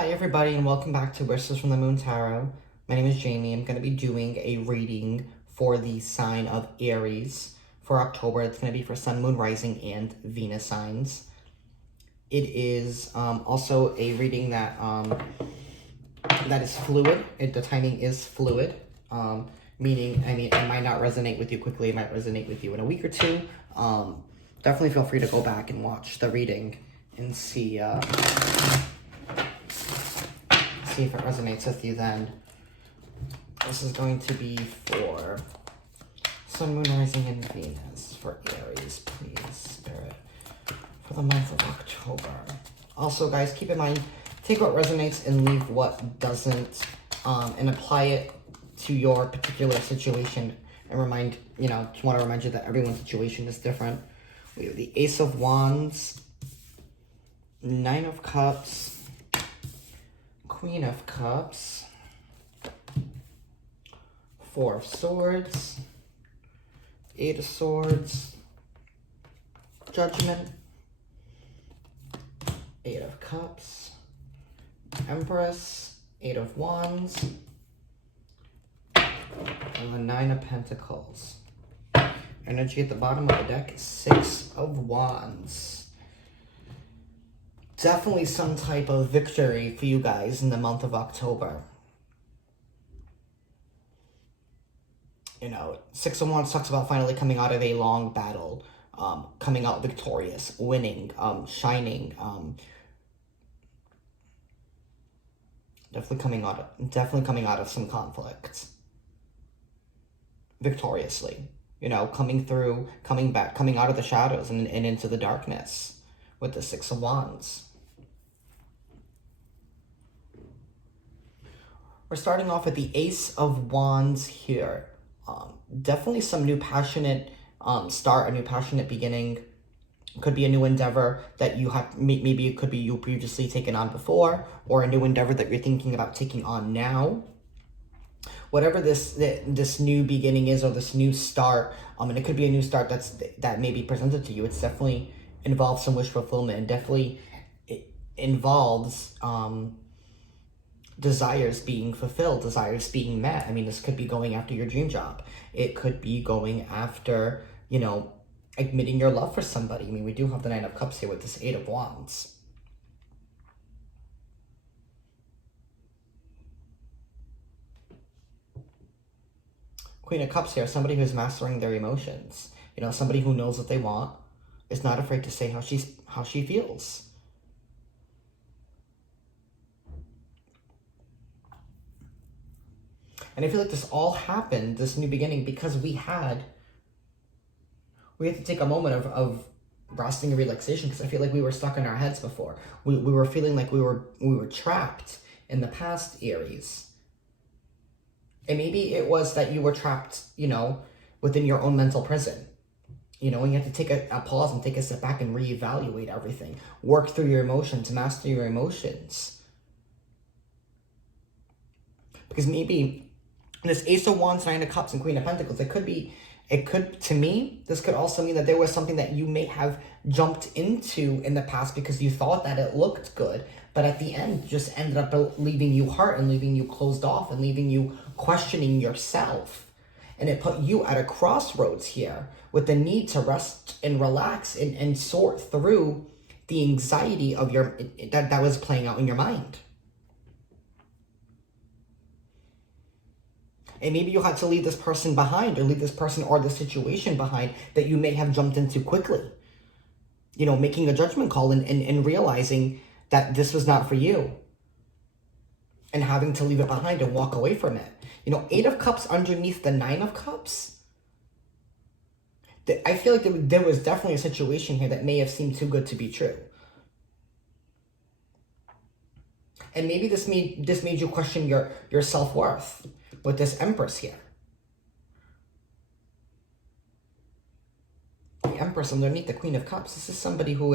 Hi everybody and welcome back to Whispers from the Moon Tarot. My name is Jamie. I'm going to be doing a reading for the sign of Aries for October. It's going to be for Sun, Moon, Rising, and Venus signs. It is also a reading that is fluid. The timing is fluid, meaning, it might not resonate with you quickly. It might resonate with you in a week or two. Definitely feel free to go back and watch the reading and see if it resonates with you then. This is going to be for Sun, Moon, Rising, and Venus for Aries, please, Spirit, for the month of October. Also, guys, keep in mind, take what resonates and leave what doesn't, and apply it to your particular situation. And just want to remind you that everyone's situation is different. We have the Ace of Wands, Nine of Cups, Queen of Cups, Four of Swords, Eight of Swords, Judgment, Eight of Cups, Empress, Eight of Wands, and the Nine of Pentacles. Energy at the bottom of the deck is Six of Wands. Definitely some type of victory for you guys in the month of October. Six of Wands talks about finally coming out of a long battle, coming out victorious, winning, shining, definitely coming out of some conflict victoriously. Coming through, coming back, coming out of the shadows and into the darkness with the Six of Wands. We're starting off with the Ace of Wands here. Definitely some new passionate start, a new passionate beginning. Could be a new endeavor that you have, maybe it could be you previously taken on before, or a new endeavor that you're thinking about taking on now. Whatever this new beginning is, or this new start, and it could be a new start that may be presented to you. It's definitely involves some wish fulfillment, and definitely it involves desires being fulfilled, desires being met. This could be going after your dream job. It could be going after, admitting your love for somebody. We do have the Nine of Cups here with this Eight of Wands. Queen of Cups here, somebody who's mastering their emotions. Somebody who knows what they want, is not afraid to say how she feels. And I feel like this all happened, this new beginning, because we had to take a moment of resting and relaxation, because I feel like we were stuck in our heads before. We were feeling like we were trapped in the past, Aries. And maybe it was that you were trapped, within your own mental prison. And you have to take a pause and take a step back and reevaluate everything. Work through your emotions, master your emotions. Because maybe this Ace of Wands, Nine of Cups, and Queen of Pentacles, to me, this could also mean that there was something that you may have jumped into in the past because you thought that it looked good, but at the end just ended up leaving you hurt and leaving you closed off and leaving you questioning yourself. And it put you at a crossroads here with the need to rest and relax and sort through the anxiety of that was playing out in your mind. And maybe you had to leave this person behind, or leave this person or the situation behind that you may have jumped into quickly. Making a judgment call and realizing that this was not for you. And having to leave it behind and walk away from it. Eight of Cups underneath the Nine of Cups. I feel like there was definitely a situation here that may have seemed too good to be true. And maybe this made you question your self-worth with this Empress here. The Empress underneath the Queen of Cups. This is somebody who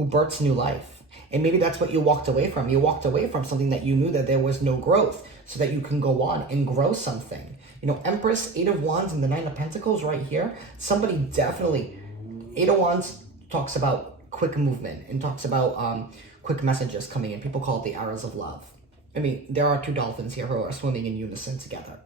births new life. And maybe that's what you walked away from. You walked away from something that you knew that there was no growth, so that you can go on and grow something. Empress, Eight of Wands, and the Nine of Pentacles right here. Somebody definitely, Eight of Wands talks about quick movement and talks about quick messages coming in. People call it the arrows of love. I mean, there are two dolphins here who are swimming in unison together.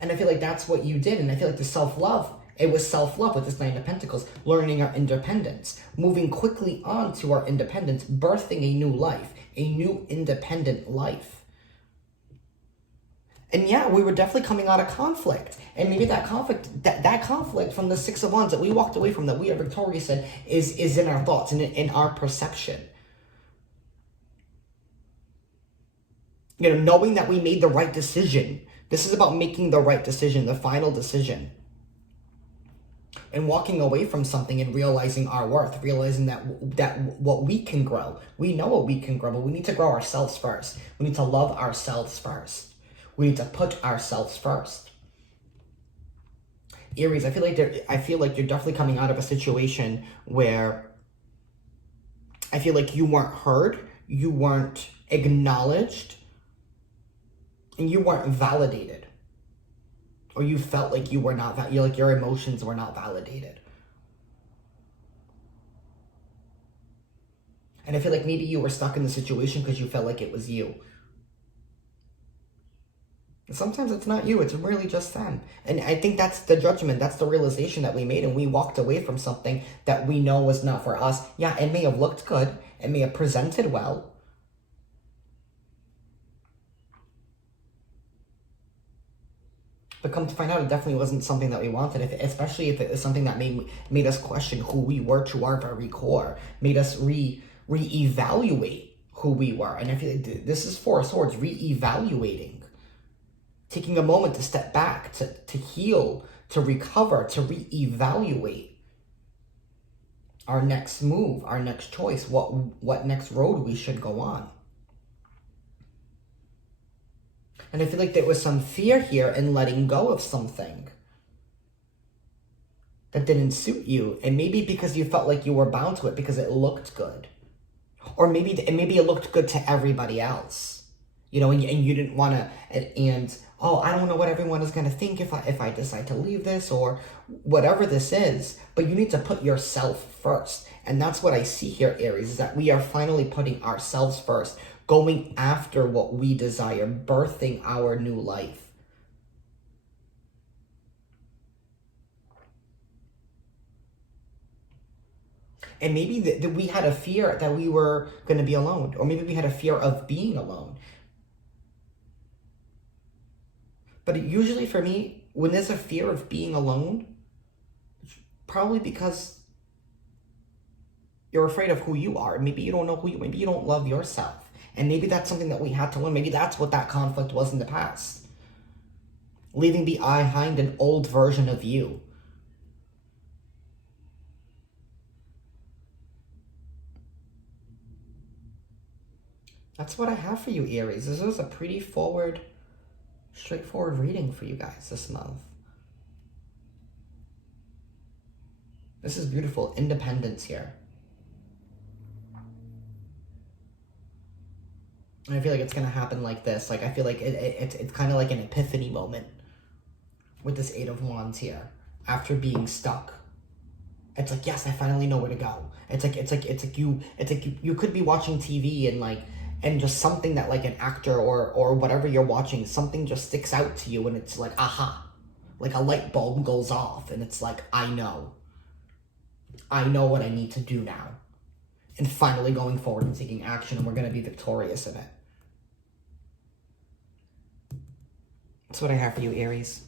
And I feel like that's what you did. And I feel like the self-love, it was self-love with this Nine of Pentacles, learning our independence, moving quickly on to our independence, birthing a new life, a new independent life. And yeah, we were definitely coming out of conflict. And maybe that conflict, that conflict from the Six of Wands that we walked away from, that we are victorious in, is in our thoughts and in our perception. You know, knowing that we made the right decision. This is about making the right decision, the final decision. And walking away from something and realizing our worth, realizing that what we can grow. We know what we can grow, but we need to grow ourselves first. We need to love ourselves first. We need to put ourselves first. Aries, I feel like you're definitely coming out of a situation where I feel like you weren't heard, you weren't acknowledged, and you weren't validated. Or you felt like you were not, your emotions were not validated. And I feel like maybe you were stuck in the situation because you felt like it was you. And sometimes it's not you, it's really just them. And I think that's the judgment, that's the realization that we made, and we walked away from something that we know was not for us. Yeah, it may have looked good, it may have presented well, but come to find out, it definitely wasn't something that we wanted, especially if it was something that made us question who we were to our very core, made us reevaluate who we were. And I feel like this is Four of Swords, reevaluating. Taking a moment to step back, to heal, to recover, to reevaluate our next move, our next choice, what next road we should go on. And I feel like there was some fear here in letting go of something that didn't suit you. And maybe because you felt like you were bound to it because it looked good. Or maybe it looked good to everybody else. You know, and you didn't want to, oh, I don't know what everyone is going to think if I decide to leave this or whatever this is. But you need to put yourself first. And that's what I see here, Aries, is that we are finally putting ourselves first. Going after what we desire, birthing our new life. And maybe we had a fear that we were going to be alone. Or maybe we had a fear of being alone. But usually for me, when there's a fear of being alone, it's probably because you're afraid of who you are. Maybe you don't know who you are. Maybe you don't love yourself. And maybe that's something that we had to learn. Maybe that's what that conflict was in the past. Leaving behind an old version of you. That's what I have for you, Aries. This was a pretty straightforward reading for you guys this month. This is beautiful. Independence here. And I feel like it's going to happen like this. Like, I feel like it's kind of like an epiphany moment with this Eight of Wands here. After being stuck. It's like, yes, I finally know where to go. It's like you could be watching TV and just something that like an actor or whatever you're watching, something just sticks out to you and it's like, aha. Like a light bulb goes off and it's like, I know what I need to do now. And finally going forward and taking action, and we're going to be victorious in it. That's what I have for you, Aries.